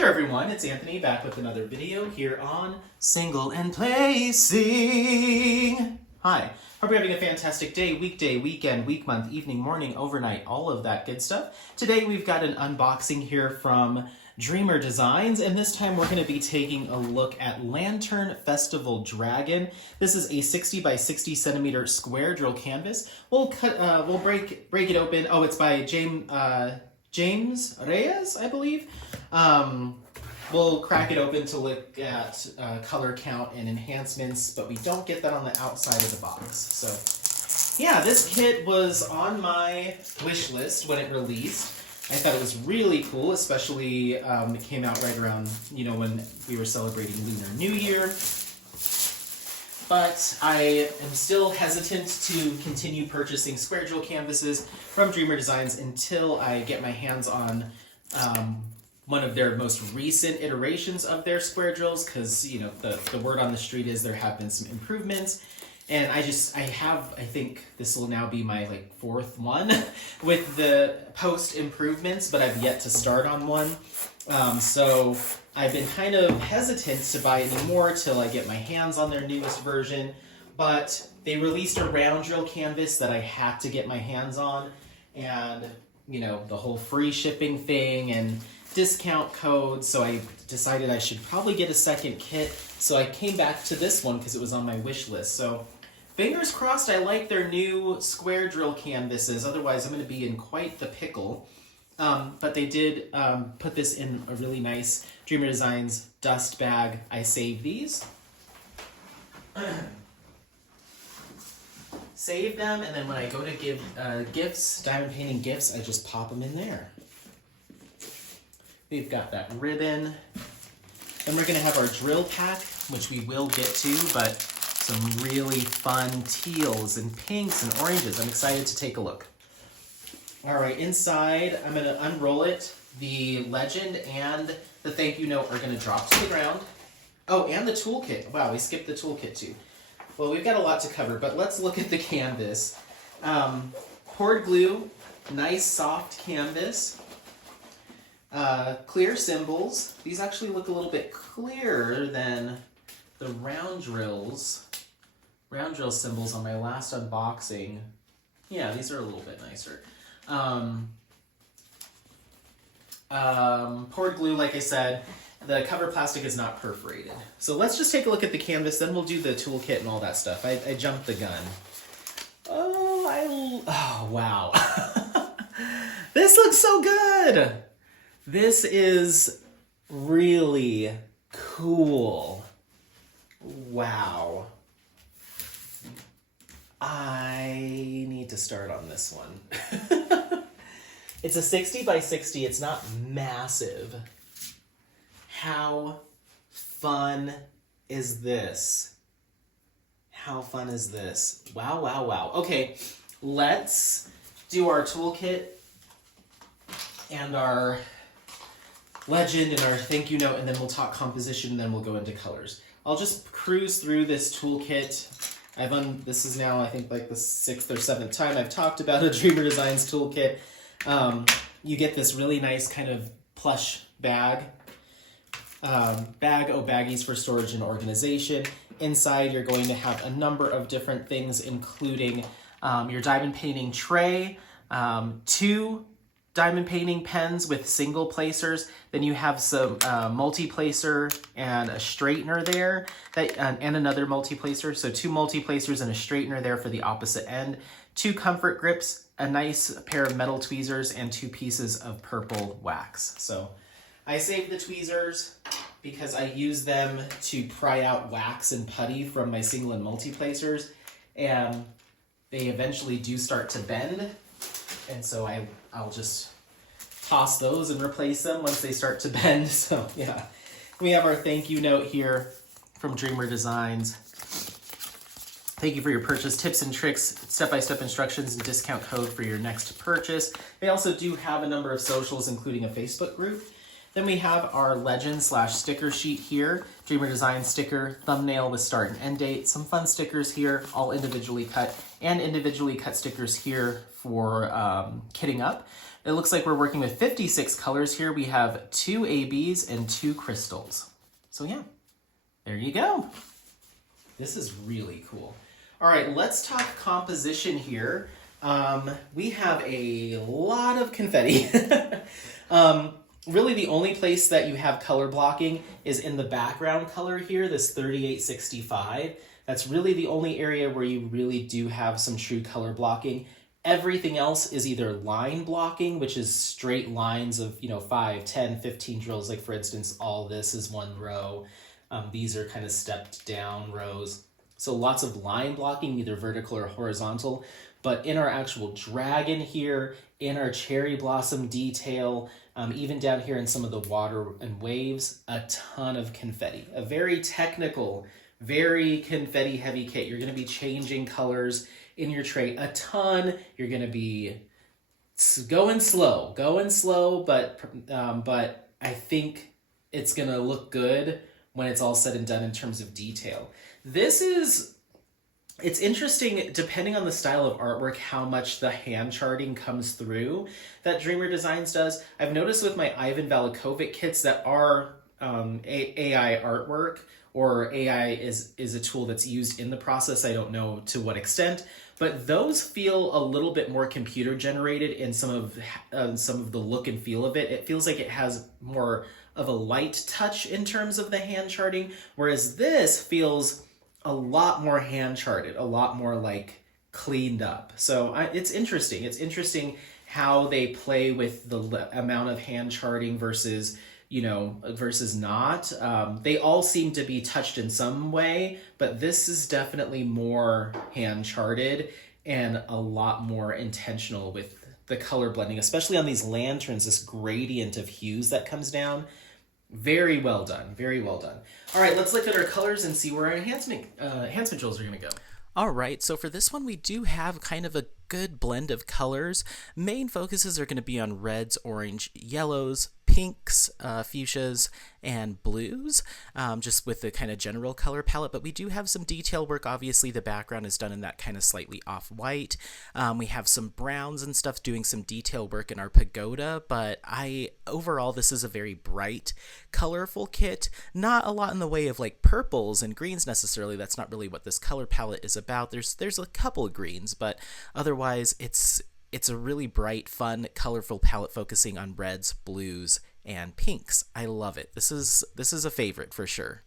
there everyone, it's Anthony back with another video here on Single and Placing. Hi, hope you're having a fantastic day, weekday, weekend, week, month, evening, morning, overnight, all of that good stuff. Today we've got an unboxing here from Dreamer Designs, and this time we're going to be taking a look at Lantern Festival Dragon. This is a 60 by 60 centimeter square drill canvas. We'll break it open. Oh, it's by Jaimes Reyes, I believe. We'll crack it open to look at color count and enhancements, but we don't get that on the outside of the box. So yeah, this kit was on my wish list when it released. I thought it was really cool, especially it came out right around, when we were celebrating Lunar New Year. But I am still hesitant to continue purchasing square drill canvases from Dreamer Designs until I get my hands on one of their most recent iterations of their square drills, because the word on the street is there have been some improvements. And I think this will now be my fourth one with the post improvements, but I've yet to start on one. So I've been kind of hesitant to buy any more till I get my hands on their newest version. But they released a round drill canvas that I had to get my hands on, and the whole free shipping thing and discount code. So I decided I should probably get a second kit. So I came back to this one because it was on my wish list. So fingers crossed I like their new square drill canvases. Otherwise, I'm going to be in quite the pickle. But they did put this in a really nice Dreamer Designs dust bag. I saved these. Save them, and then when I go to give gifts, diamond painting gifts, I just pop them in there. We've got that ribbon. Then we're going to have our drill pack, which we will get to, but some really fun teals and pinks and oranges. I'm excited to take a look. All right, inside, I'm going to unroll it. The legend and the thank you note are going to drop to the ground. Oh, and the toolkit. Wow, we skipped the toolkit too. Well, we've got a lot to cover, but let's look at the canvas. Poured glue, nice soft canvas. Clear symbols. These actually look a little bit clearer than the round drill symbols on my last unboxing. Yeah, these are a little bit nicer. Poured glue, like I said, the cover plastic is not perforated. So let's just take a look at the canvas, then we'll do the toolkit and all that stuff. I jumped the gun. Oh, wow. This looks so good. This is really cool. Wow. I need to start on this one. It's a 60 by 60. It's not massive. How fun is this? How fun is this? Wow, wow, wow. Okay, let's do our toolkit and our legend and our thank you note, and then we'll talk composition, and then we'll go into colors. I'll just cruise through this toolkit. This is now, I think, the 6th or 7th time I've talked about a Dreamer Designs toolkit. You get this really nice kind of plush bag. Baggies for storage and organization. Inside, you're going to have a number of different things, including your diamond painting tray, 2 diamond painting pens with single placers. Then you have some multi-placer and a straightener there, and another multi-placer. So 2 multi-placers and a straightener there for the opposite end. 2 comfort grips, a nice pair of metal tweezers, and 2 pieces of purple wax. So I saved the tweezers because I use them to pry out wax and putty from my single and multi-placers, and they eventually do start to bend, and so I'll just toss those and replace them once they start to bend. So yeah, we have our thank you note here from Dreamer Designs. Thank you for your purchase. Tips and tricks, step-by-step instructions, and discount code for your next purchase. They also do have a number of socials, including a Facebook group. Then we have our legend/sticker sheet here. Dreamer Design sticker, thumbnail with start and end date. Some fun stickers here, all individually cut, and individually cut stickers here for kitting up. It looks like we're working with 56 colors here. We have 2 ABs and 2 crystals. So yeah, there you go. This is really cool. All right, let's talk composition here. We have a lot of confetti. Really the only place that you have color blocking is in the background color here, this 3865. That's really the only area where you really do have some true color blocking. Everything else is either line blocking, which is straight lines of 5, 10, 15 drills. Like for instance, all this is one row. These are kind of stepped down rows. So lots of line blocking, either vertical or horizontal. But in our actual dragon here, in our cherry blossom detail, even down here in some of the water and waves, a ton of confetti. A very technical, very confetti heavy kit. You're going to be changing colors in your tray a ton. You're going to be going slow, but I think it's going to look good when it's all said and done in terms of detail. It's interesting, depending on the style of artwork, how much the hand charting comes through that Dreamer Designs does. I've noticed with my Ivan Valikovic kits that are AI artwork, or AI is a tool that's used in the process. I don't know to what extent, but those feel a little bit more computer generated in some of the look and feel of it. It feels like it has more of a light touch in terms of the hand charting, whereas this feels a lot more hand charted, a lot more like cleaned up. So it's interesting. It's interesting how they play with the amount of hand charting versus not. They all seem to be touched in some way, but this is definitely more hand charted and a lot more intentional with the color blending, especially on these lanterns, this gradient of hues that comes down. Very well done. Very well done. All right, let's look at our colors and see where our enhancement drills are going to go. All right, so for this one, we do have kind of a good blend of colors. Main focuses are going to be on reds, orange, yellows, pinks, fuchsias, and blues, just with the kind of general color palette. But we do have some detail work. Obviously, the background is done in that kind of slightly off-white. We have some browns and stuff doing some detail work in our pagoda, but overall, this is a very bright, colorful kit. Not a lot in the way of like purples and greens necessarily. That's not really what this color palette is about. There's a couple of greens, but otherwise, it's a really bright, fun, colorful palette focusing on reds, blues, and pinks. I love it. This is a favorite for sure.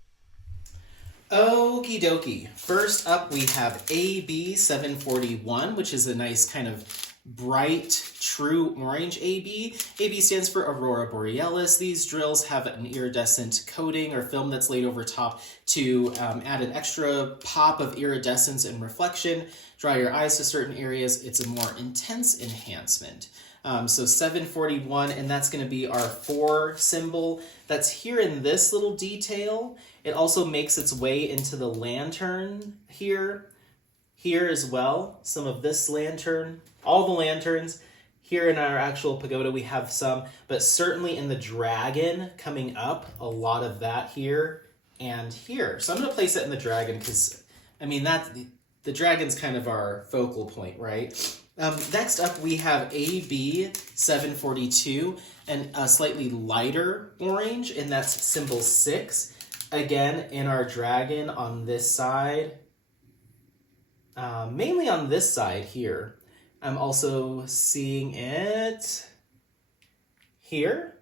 Okie dokie. First up, we have AB 741, which is a nice kind of bright, true orange AB. AB stands for Aurora Borealis. These drills have an iridescent coating or film that's laid over top to add an extra pop of iridescence and reflection. Draw your eyes to certain areas. It's a more intense enhancement. So 741, and that's going to be our 4 symbol. That's here in this little detail. It also makes its way into the lantern here as well. Some of this lantern, all the lanterns. Here in our actual pagoda we have some, but certainly in the dragon coming up, a lot of that here and here. So I'm going to place it in the dragon because, I mean, the dragon's kind of our focal point, right? Next up, we have AB 742, and a slightly lighter orange, and that's symbol 6. Again, in our dragon on this side, mainly on this side here. I'm also seeing it here,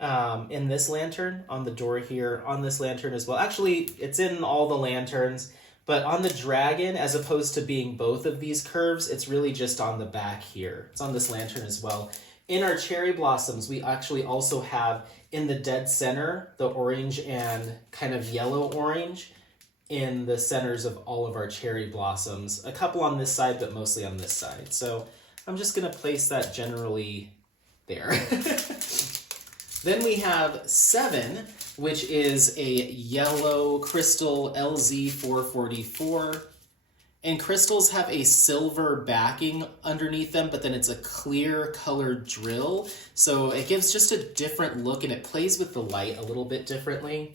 in this lantern, on the door here, on this lantern as well. Actually, it's in all the lanterns. But on the dragon, as opposed to being both of these curves, it's really just on the back here. It's on this lantern as well. In our cherry blossoms, we actually also have in the dead center, the orange and kind of yellow orange in the centers of all of our cherry blossoms. A couple on this side, but mostly on this side. So I'm just going to place that generally there. Then we have 7, which is a yellow crystal LZ444. And crystals have a silver backing underneath them, but then it's a clear colored drill. So it gives just a different look, and it plays with the light a little bit differently.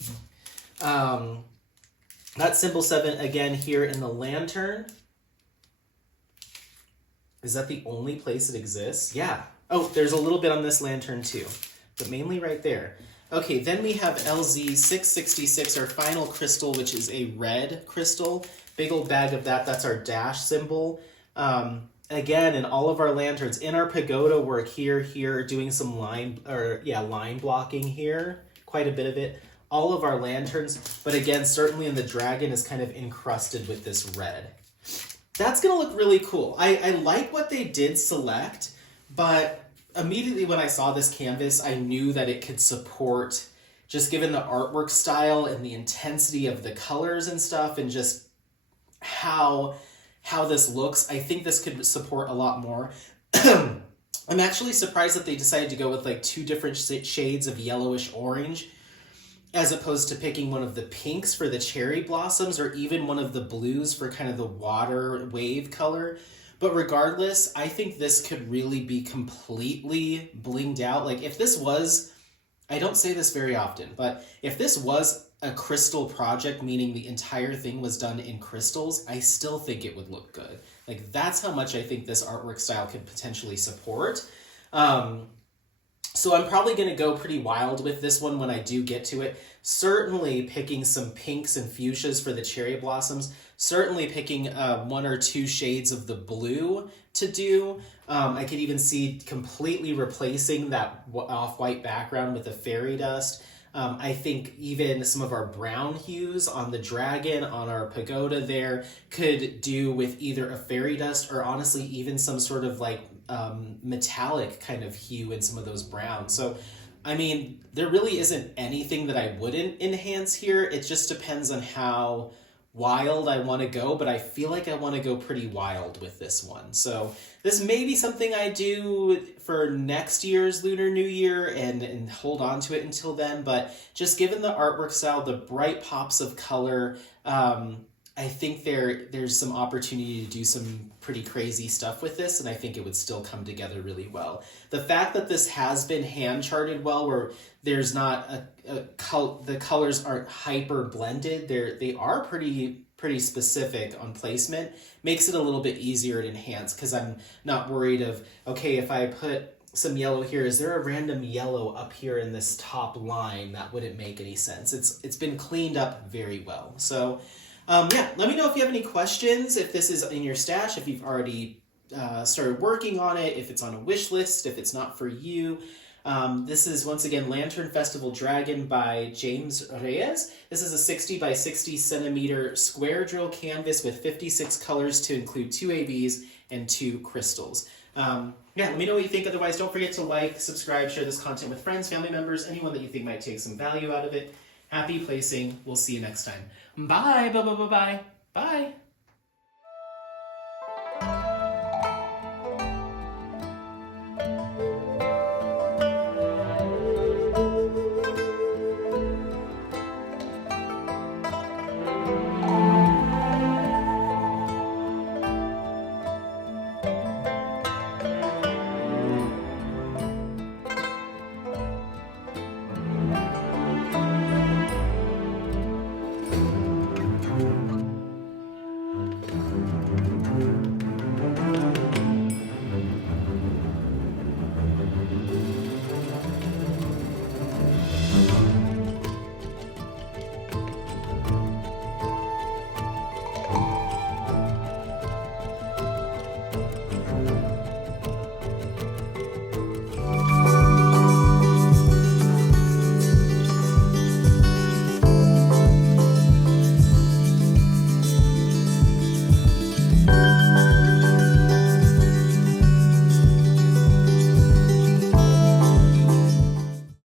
That's symbol 7, again, here in the lantern. Is that the only place it exists? Yeah. Oh, there's a little bit on this lantern too, but mainly right there. Okay, then we have LZ666, our final crystal, which is a red crystal. Big old bag of that. That's our dash symbol. Again, in all of our lanterns, in our pagoda work here, doing some line blocking here, quite a bit of it. All of our lanterns, but again, certainly in the dragon is kind of encrusted with this red. That's gonna look really cool. I like what they did select, but immediately when I saw this canvas, I knew that it could support, just given the artwork style and the intensity of the colors and stuff, and just how this looks, I think this could support a lot more. I'm actually surprised that they decided to go with like 2 different shades of yellowish orange, as opposed to picking one of the pinks for the cherry blossoms, or even one of the blues for kind of the water wave color. But regardless, I think this could really be completely blinged out. Like if this was, I don't say this very often, but if this was a crystal project, meaning the entire thing was done in crystals, I still think it would look good. Like that's how much I think this artwork style could potentially support. So I'm probably going to go pretty wild with this one when I do get to it. Certainly picking some pinks and fuchsias for the cherry blossoms. Certainly picking 1 or 2 shades of the blue to do. I could even see completely replacing that off-white background with the fairy dust. I think even some of our brown hues on the dragon, on our pagoda there, could do with either a fairy dust or honestly even some sort of like metallic kind of hue in some of those browns. So, I mean, there really isn't anything that I wouldn't enhance here. It just depends on how wild I want to go, but I feel like I want to go pretty wild with this one. So this may be something I do for next year's Lunar New Year and hold on to it until then, but just given the artwork style, the bright pops of color, I think there's some opportunity to do some pretty crazy stuff with this, and I think it would still come together really well. The fact that this has been hand charted well, where there's not the colors aren't hyper blended, they are pretty specific on placement, makes it a little bit easier to enhance, because I'm not worried of, okay, if I put some yellow here, is there a random yellow up here in this top line? That wouldn't make any sense. It's been cleaned up very well. So yeah, let me know if you have any questions, if this is in your stash, if you've already started working on it, if it's on a wish list, if it's not for you. This is, once again, Lantern Festival Dragon by Jaimes Reyes. This is a 60 by 60 centimeter square drill canvas with 56 colors to include 2 ABs and 2 crystals. Yeah, let me know what you think. Otherwise, don't forget to like, subscribe, share this content with friends, family members, anyone that you think might take some value out of it. Happy placing. We'll see you next time. Bye. Bye. Bye. Bye. Bye.